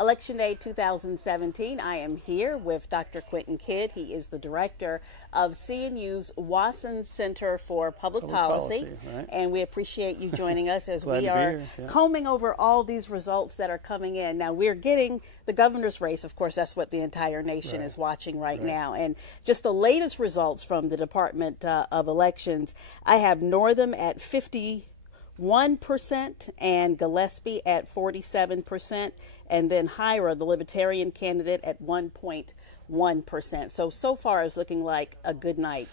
Election Day 2017. I am here with Dr. Quentin Kidd. He is the director of CNU's Wasson Center for Public Policy. Right. And we appreciate you joining us as we are combing over all these results that are coming in. Now, we're getting the governor's race. Of course, that's what the entire nation is watching right now. And just the latest results from the Department of Elections, I have Northam at 51% and Gillespie at 47%, and then Hyra, the Libertarian candidate, at 1.1%. So far it's looking like a good night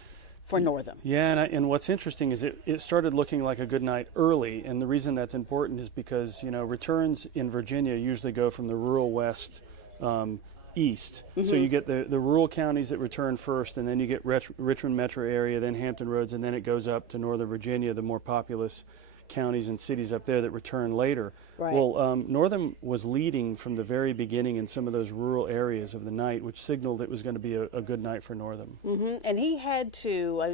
for Northam. Yeah, and what's interesting is it started looking like a good night early, and the reason that's important is because, you know, returns in Virginia usually go from the rural west east. So you get the rural counties that return first, and then you get Richmond metro area, then Hampton Roads, and then it goes up to Northern Virginia, the more populous counties and cities up there that return later. Right. Well, Northam was leading from the very beginning in some of those rural areas of the night, which signaled it was going to be a good night for Northam. And he had to, I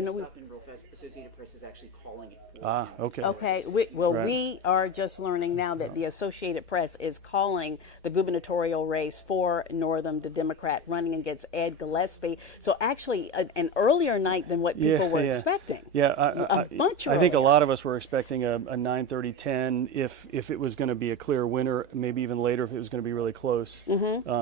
know real fast. Associated Press is actually calling it for okay. Okay, we are just learning now that the Associated Press is calling the gubernatorial race for Northam, the Democrat, running against Ed Gillespie. So actually an earlier night than what people were expecting. Yeah, I think a lot of us were expecting a 9:30-10 if it was going to be a clear winner, maybe even later if it was going to be really close.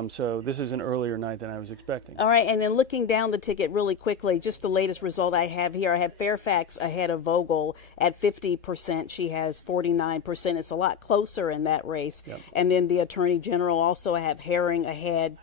So this is an earlier night than I was expecting. All right, and then looking down the ticket really quickly, just the latest result I have here, I have Fairfax ahead of Vogel at 50%. She has 49%. It's a lot closer in that race. And then the Attorney General also, I have Herring ahead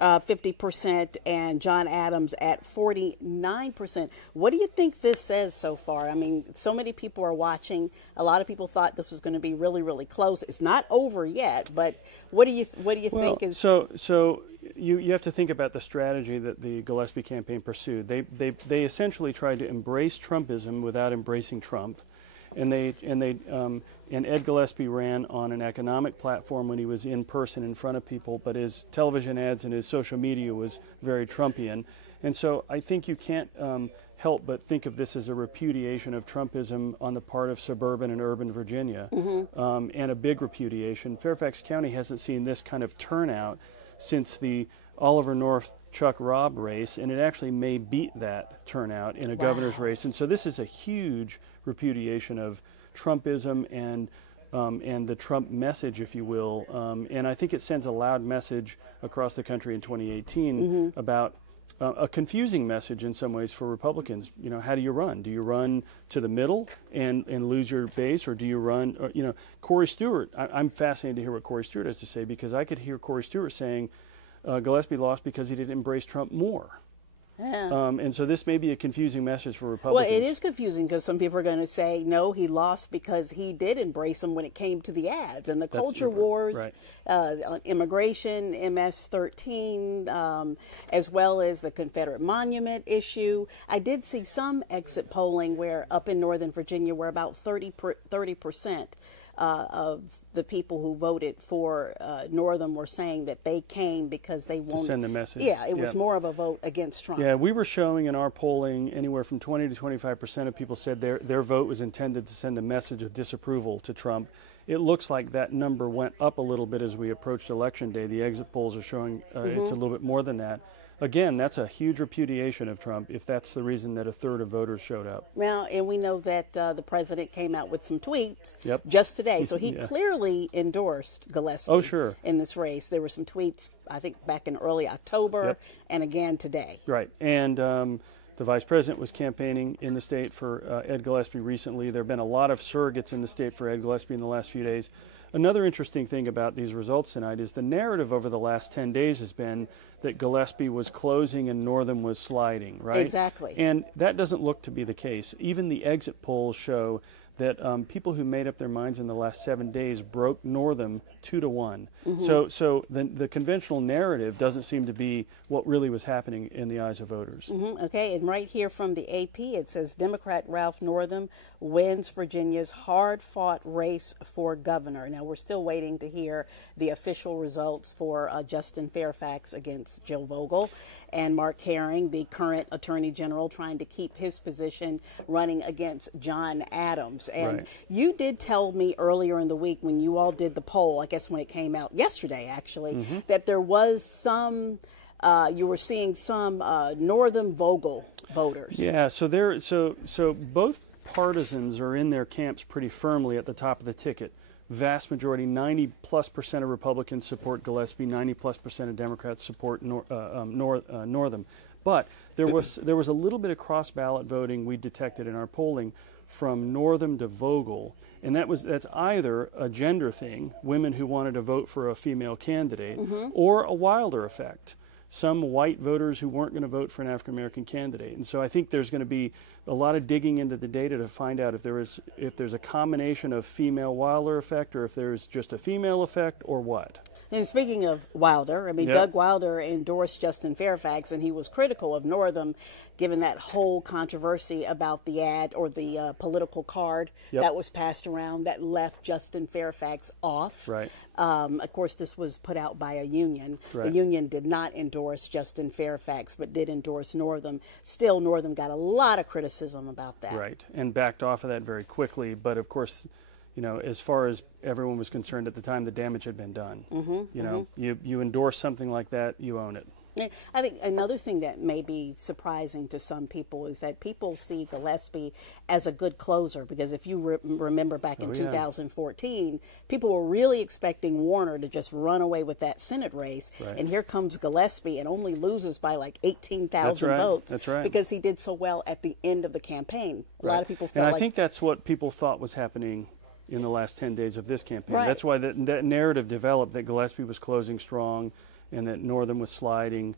50% and John Adams at 49%. What do you think this says so far? I mean, so many people are watching. A lot of people thought this was going to be really, really close. It's not over yet, but what do you think is? So you have to think about the strategy that the Gillespie campaign pursued. They essentially tried to embrace Trumpism without embracing Trump. And Ed Gillespie ran on an economic platform when he was in person in front of people, but his television ads and his social media was very Trumpian. And so I think you can't help but think of this as a repudiation of Trumpism on the part of suburban and urban Virginia, and a big repudiation. Fairfax County hasn't seen this kind of turnout since the Oliver North Chuck Robb race, and it actually may beat that turnout in a governor's race. And so this is a huge repudiation of Trumpism and the Trump message, if you will. And I think it sends a loud message across the country in 2018 about a confusing message in some ways for Republicans. You know, how do you run? Do you run to the middle and lose your base, or do you run? Or, you know, Corey Stewart. I'm fascinated to hear what Corey Stewart has to say, because I could hear Corey Stewart saying Gillespie lost because he didn't embrace Trump more. And so this may be a confusing message for Republicans. Well, it is confusing because some people are going to say, no, he lost because he did embrace them when it came to the ads and the culture wars, immigration, MS-13, as well as the Confederate Monument issue. I did see some exit polling where up in Northern Virginia where about 30% of the people who voted for Northam were saying that they came because they wanted to send the message. Yeah, it was more of a vote against Trump. Yeah, we were showing in our polling anywhere from 20 to 25% of people said their vote was intended to send a message of disapproval to Trump. It looks like that number went up a little bit as we approached Election Day. The exit polls are showing it's a little bit more than that. Again, that's a huge repudiation of Trump if that's the reason that a third of voters showed up. Well, and we know that the president came out with some tweets just today. So he clearly endorsed Gillespie in this race. There were some tweets, I think, back in early October and again today. Right. And the vice president was campaigning in the state for Ed Gillespie recently. There have been a lot of surrogates in the state for Ed Gillespie in the last few days. Another interesting thing about these results tonight is the narrative over the last 10 days has been that Gillespie was closing and Northam was sliding, right? Exactly. And that doesn't look to be the case. Even the exit polls show that people who made up their minds in the last 7 days broke Northam 2-1. So the conventional narrative doesn't seem to be what really was happening in the eyes of voters. Okay, and right here from the AP, it says Democrat Ralph Northam wins Virginia's hard-fought race for governor. Now, we're still waiting to hear the official results for Justin Fairfax against Jill Vogel, and Mark Herring, the current Attorney General, trying to keep his position running against John Adams. voters. And Right. you did tell me earlier in the week when you all did the poll, I guess when it came out yesterday, actually, that there was some, you were seeing some Northern Vogel voters. Yeah, so both partisans are in their camps pretty firmly at the top of the ticket. Vast majority, 90+% of Republicans support Gillespie, 90+% of Democrats support Northam. But there was a little bit of cross-ballot voting we detected in our polling from Northam to Vogel, and that's either a gender thing, women who wanted to vote for a female candidate, or a Wilder effect. Some white voters who weren't going to vote for an African-American candidate. And so I think there's going to be a lot of digging into the data to find out if there's a combination of female Wilder effect or if there's just a female effect or what. And speaking of Wilder, I mean, Doug Wilder endorsed Justin Fairfax, and he was critical of Northam, given that whole controversy about the ad or the political card that was passed around that left Justin Fairfax off. Right. Of course, this was put out by a union. Right. The union did not endorse Justin Fairfax, but did endorse Northam. Still, Northam got a lot of criticism about that. Right, and backed off of that very quickly. But of course, you know, as far as everyone was concerned at the time, the damage had been done. You know, you endorse something like that, you own it. I think another thing that may be surprising to some people is that people see Gillespie as a good closer, because if you remember back in 2014, people were really expecting Warner to just run away with that Senate race, and here comes Gillespie and only loses by like 18,000 votes because he did so well at the end of the campaign. A lot of people felt and I think that's what people thought was happening in the last 10 days of this campaign. That's why that narrative developed that Gillespie was closing strong and that Northam was sliding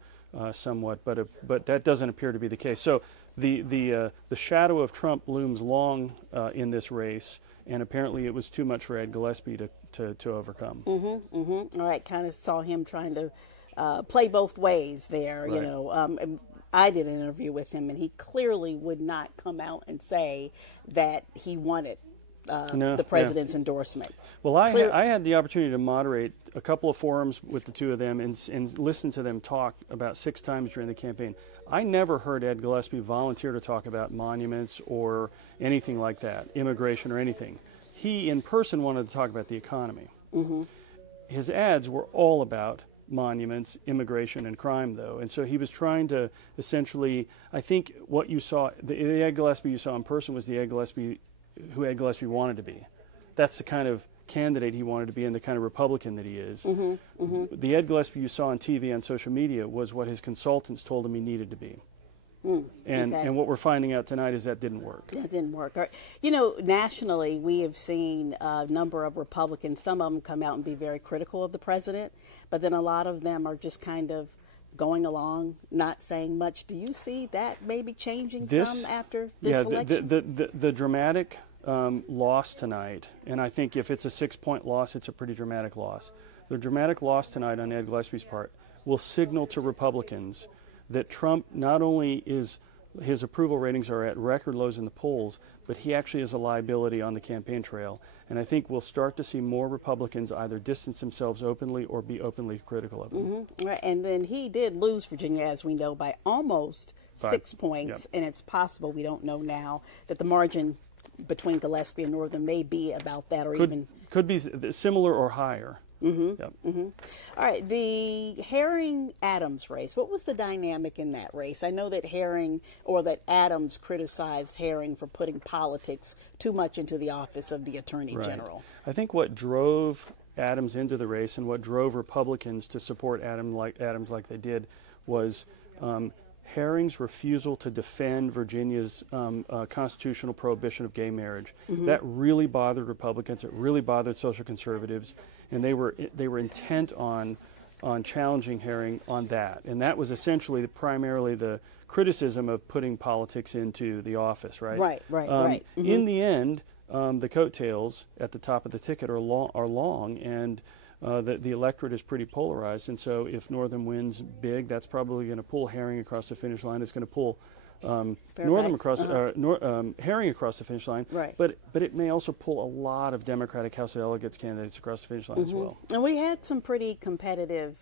somewhat, but that doesn't appear to be the case. So the shadow of Trump looms long in this race, and apparently it was too much for Ed Gillespie to overcome. All right, kind of saw him trying to play both ways there. You know, I did an interview with him, and he clearly would not come out and say that he wanted the president's endorsement. Well, I had the opportunity to moderate a couple of forums with the two of them and listen to them talk about 6 times during the campaign. I never heard Ed Gillespie volunteer to talk about monuments or anything like that, immigration or anything. He, in person, wanted to talk about the economy. His ads were all about monuments, immigration, and crime, though. And so he was trying to essentially, I think what you saw, the Ed Gillespie you saw in person was the Ed Gillespie who Ed Gillespie wanted to be. That's the kind of candidate he wanted to be and the kind of Republican that he is. The Ed Gillespie you saw on TV and social media was what his consultants told him he needed to be. And what we're finding out tonight is that didn't work. That didn't work. You know, nationally, we have seen a number of Republicans, some of them come out and be very critical of the president, but then a lot of them are just kind of going along, not saying much. Do you see that maybe changing some after this election? The dramatic loss tonight, and I think if it's a 6-point loss, it's a pretty dramatic loss. The dramatic loss tonight on Ed Gillespie's part will signal to Republicans that Trump not only is, his approval ratings are at record lows in the polls, but he actually is a liability on the campaign trail. And I think we'll start to see more Republicans either distance themselves openly or be openly critical of him. Right, and then he did lose Virginia, as we know, by almost 6 points, and it's possible, we don't know now, that the margin between Gillespie and Northam may be about that, or could be similar or higher. All right, the Herring-Adams race, what was the dynamic in that race? I know that Adams criticized Herring for putting politics too much into the office of the Attorney General. I think what drove Adams into the race and what drove Republicans to support Adams like they did was Herring's refusal to defend Virginia's constitutional prohibition of gay marriage. That really bothered Republicans. It really bothered social conservatives, and they were intent on challenging Herring on that. And that was essentially primarily the criticism of putting politics into the office, right? Right. In the end, the coattails at the top of the ticket are long, and the electorate is pretty polarized, and so if Northam wins big, that's probably going to pull Herring across the finish line. It's going to pull Northam across Herring across the finish line. But it may also pull a lot of Democratic House of Delegates candidates across the finish line as well. And we had some pretty competitive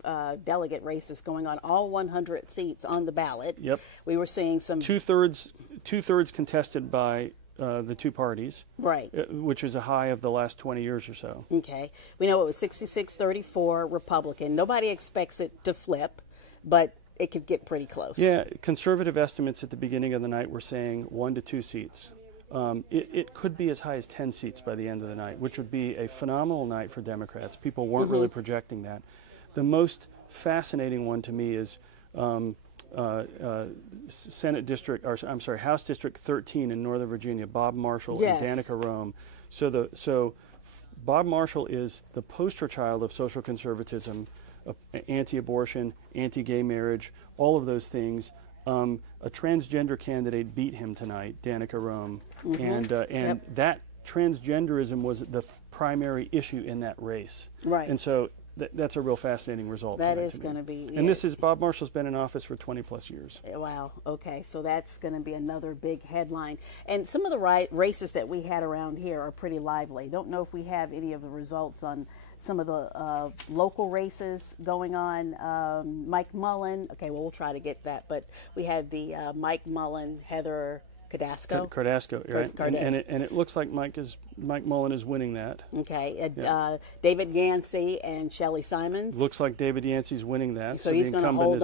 delegate races going on, all 100 seats on the ballot. We were seeing some two-thirds contested by the two parties, right? Which is a high of the last 20 years or so. Okay, we know it was 66-34 Republican. Nobody expects it to flip, but it could get pretty close. Yeah, conservative estimates at the beginning of the night were saying 1 to 2 seats. It could be as high as 10 seats by the end of the night, which would be a phenomenal night for Democrats. People weren't really projecting that. The most fascinating one to me is House District 13 in Northern Virginia, Bob Marshall and Danica Roem. So Bob Marshall is the poster child of social conservatism, anti-abortion, anti-gay marriage, all of those things. A transgender candidate beat him tonight, Danica Roem, and that transgenderism was the primary issue in that race. Right. And so that's a real fascinating result. That is going to be. And this is Bob Marshall's been in office for 20 plus years. Wow. Okay. So that's going to be another big headline. And some of the races that we had around here are pretty lively. Don't know if we have any of the results on some of the local races going on. Mike Mullen. Okay. Well, we'll try to get that. But we had the Mike Mullen, Heather Cardasco, right? And it looks like Mike Mullen is winning that. Okay, David Yancey and Shelley Simons. Looks like David Yancey's winning that. So he's going to hold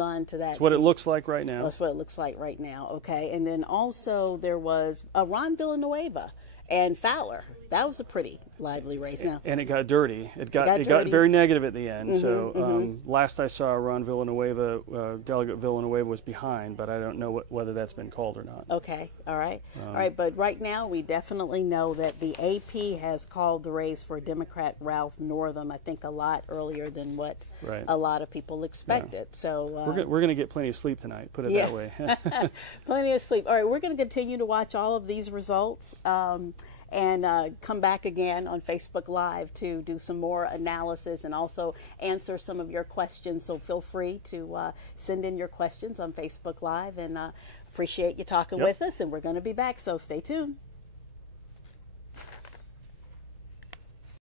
on to that. That's what it looks like right now. That's what it looks like right now. Okay, and then also there was Ron Villanueva and Fowler. That was a pretty lively race. Now, and it got dirty. It got very negative at the end. Last I saw, Ron Villanueva, Delegate Villanueva was behind, but I don't know whether that's been called or not. Okay, all right. But right now we definitely know that the AP has called the race for Democrat Ralph Northam, I think a lot earlier than what a lot of people expected. Yeah. So we're going to get plenty of sleep tonight, put it that way. Plenty of sleep. All right, we're going to continue to watch all of these results. And come back again on Facebook Live to do some more analysis and also answer some of your questions. So feel free to send in your questions on Facebook Live, and appreciate you talking with us, and we're going to be back, so stay tuned.